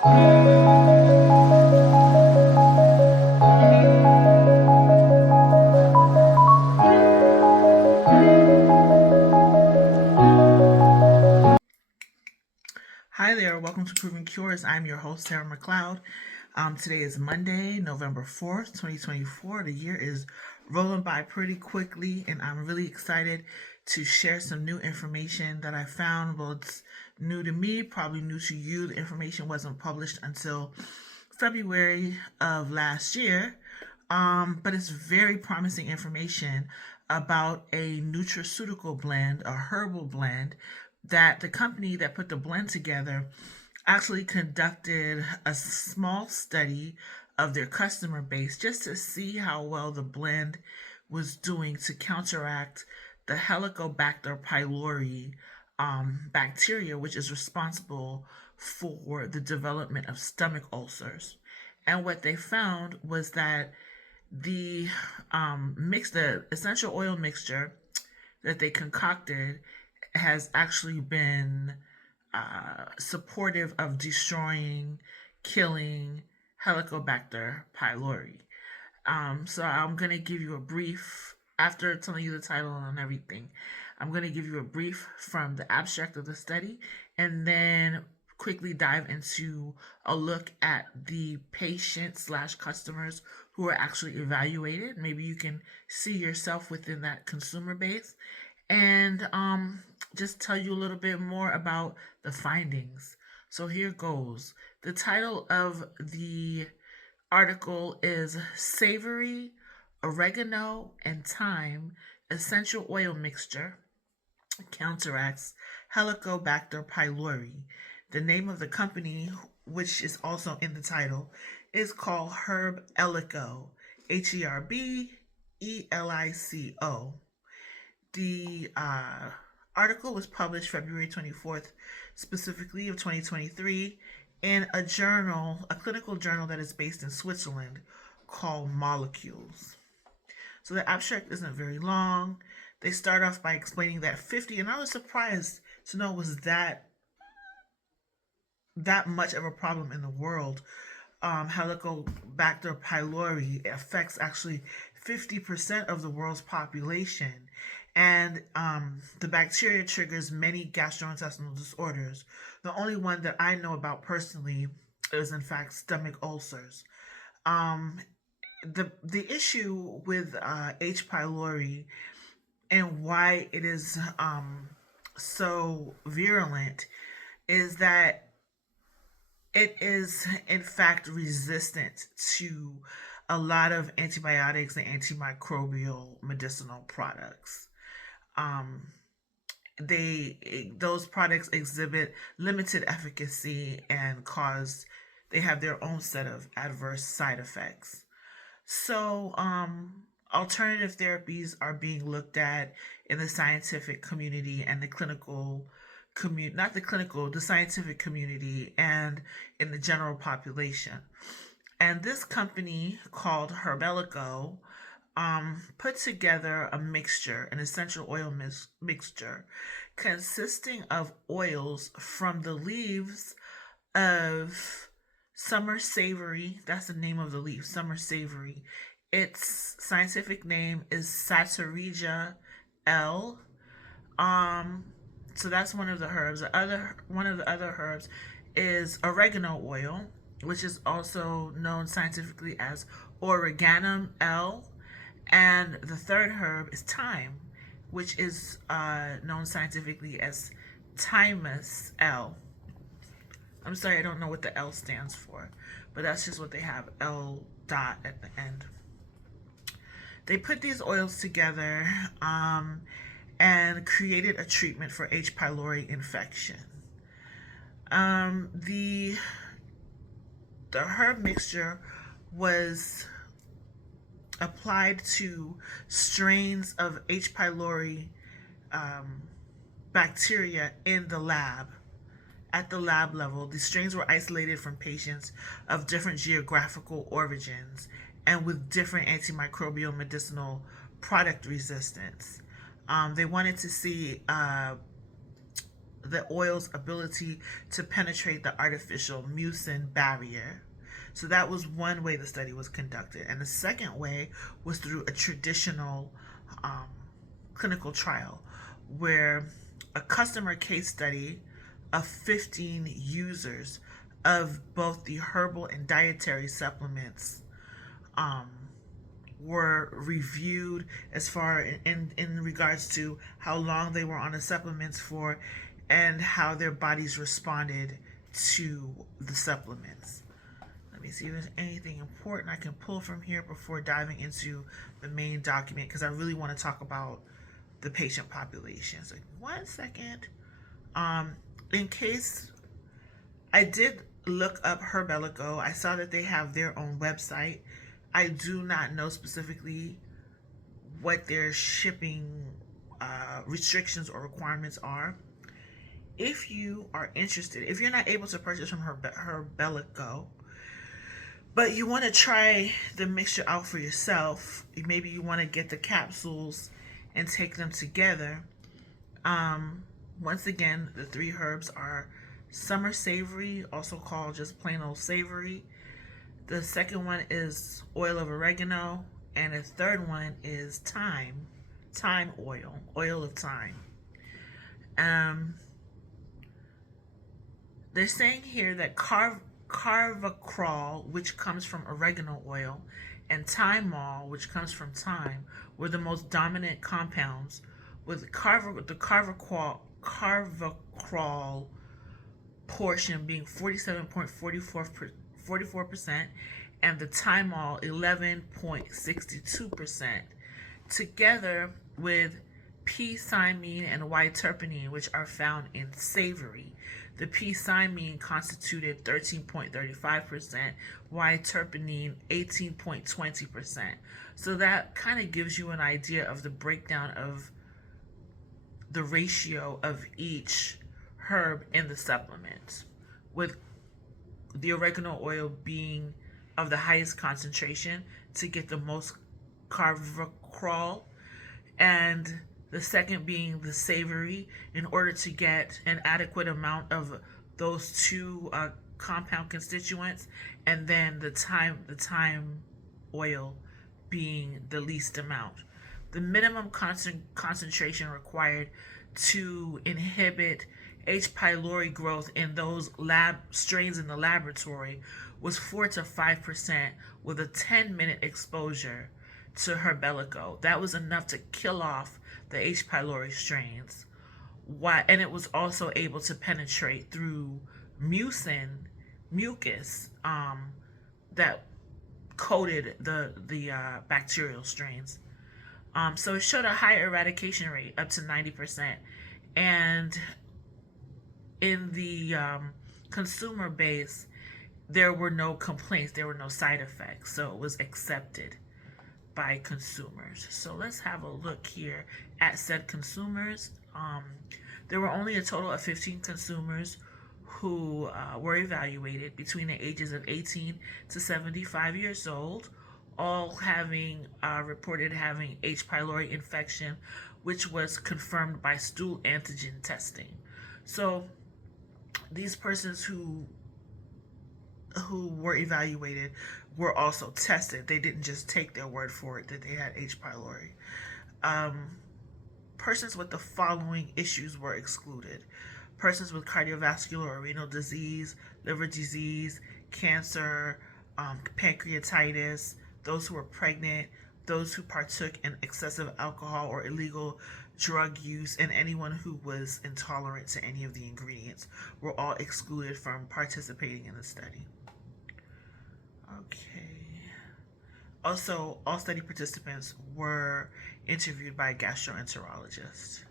Hi there, welcome to Proven Cures. I'm your host, Sarah McLeod. Today is Monday, November 4th, 2024. The year is rolling by pretty quickly, and I'm really excited to share some new information that I found. Well, it's new to me, probably new to you. The information wasn't published until February of last year, but it's very promising information about a nutraceutical blend, a herbal blend, that the company that put the blend together actually conducted a small study of their customer base just to see how well the blend was doing to counteract the Helicobacter pylori bacteria, which is responsible for the development of stomach ulcers. And what they found was that the the essential oil mixture that they concocted has actually been supportive of destroying, killing Helicobacter pylori. So I'm going to give you a brief, after telling you the title and everything, I'm going to give you a brief from the abstract of the study and then quickly dive into a look at the patient/customers who are actually evaluated. Maybe you can see yourself within that consumer base, and just tell you a little bit more about the findings. So here goes. The title of the article is Savory, Oregano, and Thyme Essential Oil Mixture Counteracts Helicobacter pylori. The name of the company, which is also in the title, is called HerbElico, HerbElico. The article was published February 24th, specifically of 2023, in a journal, a clinical journal that is based in Switzerland called Molecules. So the abstract isn't very long. They start off by explaining that 50, and I was surprised to know it was that much of a problem in the world. Helicobacter pylori affects actually 50% of the world's population, and the bacteria triggers many gastrointestinal disorders. The only one that I know about personally is, in fact, stomach ulcers. The issue with H. pylori and why it is so virulent is that it is, in fact, resistant to a lot of antibiotics and antimicrobial medicinal products. Those products exhibit limited efficacy and they have their own set of adverse side effects. So, alternative therapies are being looked at in the scientific community and the clinical community, not the clinical, the scientific community, and in the general population. And this company called HerbElico put together a mixture, an essential oil mixture, consisting of oils from the leaves of summer savory. That's the name of the leaf, summer savory. Its scientific name is Satyriga L. So that's one of the herbs. One of the other herbs is oregano oil, which is also known scientifically as Oregano L. And the third herb is thyme, which is known scientifically as Thymus L. I'm sorry, I don't know what the L stands for, but that's just what they have, L dot at the end. They put these oils together and created a treatment for H. pylori infection. The herb mixture was applied to strains of H. pylori bacteria in the lab. At the lab level, the strains were isolated from patients of different geographical origins and with different antimicrobial medicinal product resistance. They wanted to see the oil's ability to penetrate the artificial mucin barrier. So that was one way the study was conducted. And the second way was through a traditional clinical trial where a customer case study of 15 users of both the herbal and dietary supplements were reviewed as far in regards to how long they were on the supplements for and how their bodies responded to the supplements. Let me see if there's anything important I can pull from here before diving into the main document, because I really want to talk about the patient population. So 1 second. In case I did look up HerbElico, I saw that they have their own website. I do not know specifically what their shipping restrictions or requirements are. If you are interested, if you're not able to purchase from HerbElico, but you want to try the mixture out for yourself, maybe you want to get the capsules and take them together. Once again, the 3 herbs are Summer Savory, also called just plain old Savory. The second one is oil of oregano, and the third one is thyme oil of thyme. They're saying here that carvacrol, which comes from oregano oil, and thymol, which comes from thyme, were the most dominant compounds, with the carvacrol portion being 47.44% and the thymol 11.62%, together with P-thymine and Y-terpene, which are found in Savory. The P-thymine constituted 13.35%, Y-terpene 18.20%. So that kind of gives you an idea of the breakdown of the ratio of each herb in the supplement, with the oregano oil being of the highest concentration to get the most carvacrol, and the second being the Savory in order to get an adequate amount of those 2 compound constituents, and then the thyme oil being the least amount. The minimum concentration required to inhibit H. pylori growth in those lab strains in the laboratory was 4 to 5% with a 10-minute exposure to HerbElico. That was enough to kill off the H. pylori strains. And it was also able to penetrate through mucus that coated the bacterial strains. So it showed a higher eradication rate, up to 90%. And in the consumer base, there were no complaints, there were no side effects, so it was accepted by consumers. So let's have a look here at said consumers. There were only a total of 15 consumers who were evaluated between the ages of 18 to 75 years old, all having reported having H. pylori infection, which was confirmed by stool antigen testing. So these persons who were evaluated were also tested. They didn't just take their word for it that they had H. pylori. Persons with the following issues were excluded: persons with cardiovascular or renal disease, liver disease, cancer, pancreatitis, those who were pregnant, those who partook in excessive alcohol or illegal drug use, and anyone who was intolerant to any of the ingredients were all excluded from participating in the study. Okay. Also, all study participants were interviewed by a gastroenterologist.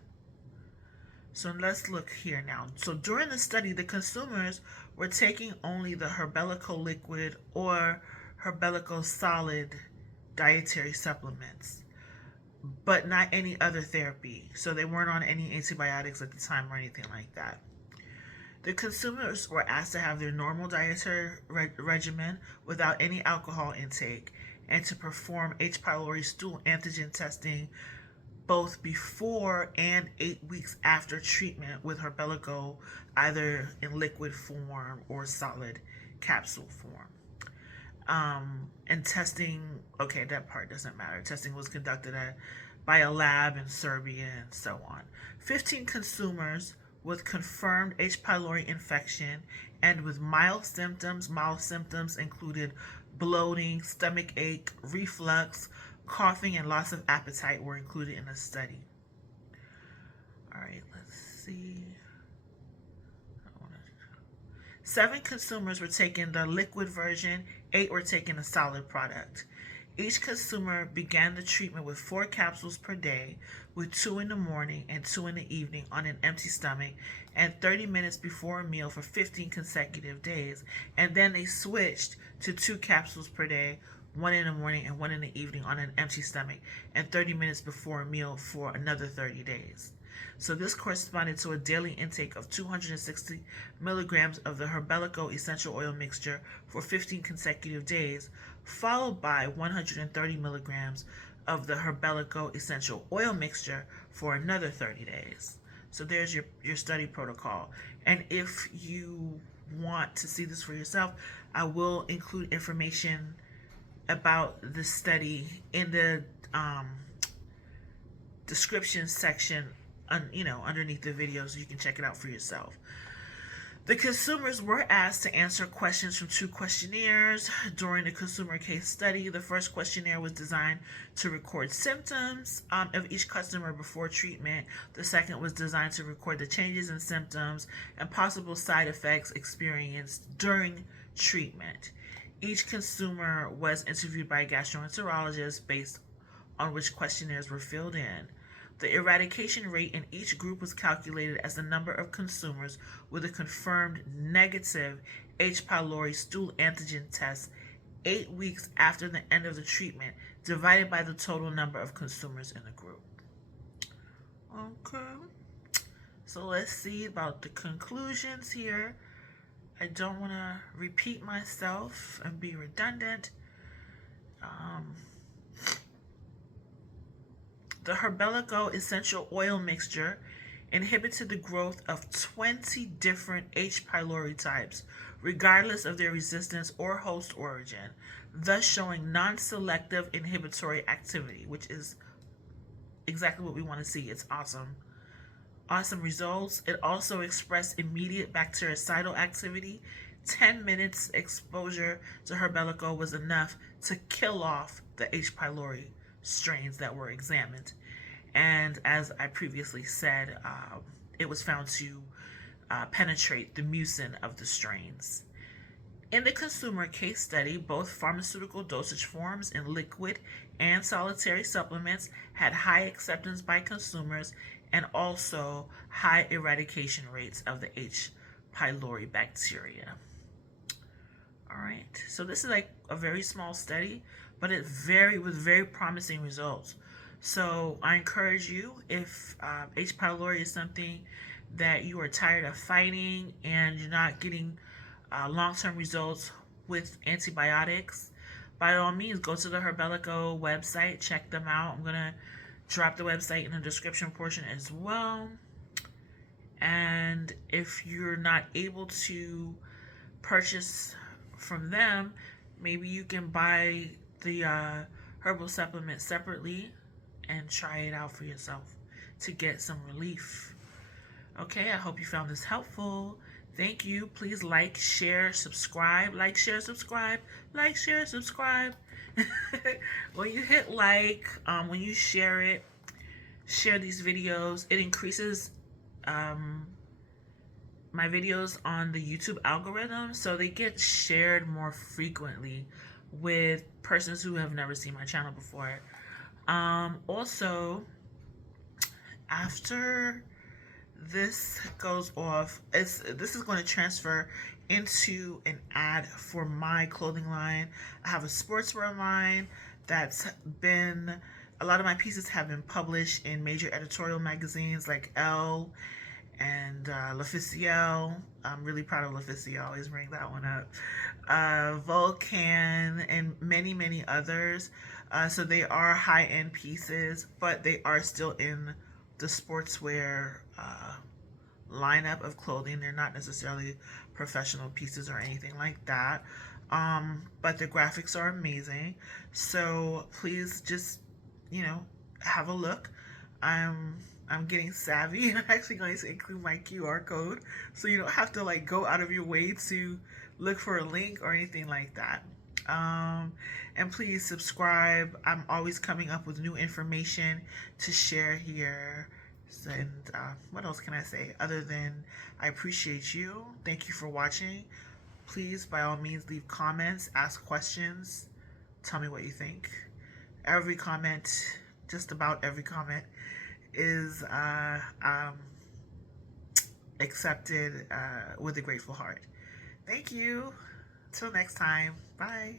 So let's look here now. So during the study, the consumers were taking only the HerbElico liquid or HerbElico solid dietary supplements, but not any other therapy. So they weren't on any antibiotics at the time or anything like that. The consumers were asked to have their normal dietary regimen without any alcohol intake and to perform H. pylori stool antigen testing both before and 8 weeks after treatment with HerbElico, either in liquid form or solid capsule form. And testing, okay, that part doesn't matter. Testing was conducted by a lab in Serbia and so on. 15 consumers with confirmed H. pylori infection and with mild symptoms. Mild symptoms included bloating, stomach ache, reflux, coughing, and loss of appetite were included in the study. All right, let's see. 7 consumers were taking the liquid version, 8 were taking a solid product. Each consumer began the treatment with 4 capsules per day, with 2 in the morning and 2 in the evening on an empty stomach, and 30 minutes before a meal for 15 consecutive days. And then they switched to 2 capsules per day, 1 in the morning and 1 in the evening on an empty stomach, and 30 minutes before a meal for another 30 days. So this corresponded to a daily intake of 260 milligrams of the HerbElico essential oil mixture for 15 consecutive days, followed by 130 milligrams of the HerbElico essential oil mixture for another 30 days. So there's your study protocol. And if you want to see this for yourself, I will include information about the study in the description section, underneath the video, so you can check it out for yourself. The consumers were asked to answer questions from 2 questionnaires during the consumer case study. The first questionnaire was designed to record symptoms of each customer before treatment. The second was designed to record the changes in symptoms and possible side effects experienced during treatment. Each consumer was interviewed by a gastroenterologist based on which questionnaires were filled in. The eradication rate in each group was calculated as the number of consumers with a confirmed negative H. pylori stool antigen test 8 weeks after the end of the treatment, divided by the total number of consumers in the group. Okay, so let's see about the conclusions here. I don't want to repeat myself and be redundant. The HerbElico essential oil mixture inhibited the growth of 20 different H. pylori types, regardless of their resistance or host origin, thus showing non-selective inhibitory activity, which is exactly what we want to see. It's awesome. Awesome results. It also expressed immediate bactericidal activity. 10 minutes exposure to HerbElico was enough to kill off the H. pylori strains that were examined. And as I previously said, it was found to penetrate the mucin of the strains. In the consumer case study, both pharmaceutical dosage forms in liquid and solitary supplements had high acceptance by consumers and also high eradication rates of the H. pylori bacteria. All right, so this is like a very small study, but it with very promising results. So I encourage you, if H. pylori is something that you are tired of fighting and you're not getting long-term results with antibiotics, by all means, go to the HerbElico website, check them out. I'm going to drop the website in the description portion as well. And if you're not able to purchase from them, maybe you can buy the herbal supplement separately and try it out for yourself to get some relief. Okay, I hope you found this helpful. Thank you. Please like, share, subscribe. Like, share, subscribe. Like, share, subscribe. When you hit like, when you share these videos, it increases my videos on the YouTube algorithm, so they get shared more frequently with persons who have never seen my channel before. Also, after this goes off, this is going to transfer into an ad for my clothing line. I have a sportswear line that's been, a lot of my pieces have been published in major editorial magazines like Elle and L'Officiel. I'm really proud of L'Officiel. I always bring that one up. Vulcan, and many, many others. So they are high-end pieces, but they are still in the sportswear lineup of clothing. They're not necessarily professional pieces or anything like that. But the graphics are amazing. So please just, have a look. I'm getting savvy. I'm actually going to include my QR code so you don't have to like go out of your way to look for a link or anything like that. And please subscribe. I'm always coming up with new information to share here. And what else can I say other than I appreciate you. Thank you for watching. Please, by all means, leave comments, ask questions, tell me what you think. Every comment, just about every comment, is accepted with a grateful heart. Thank you. Till next time. Bye.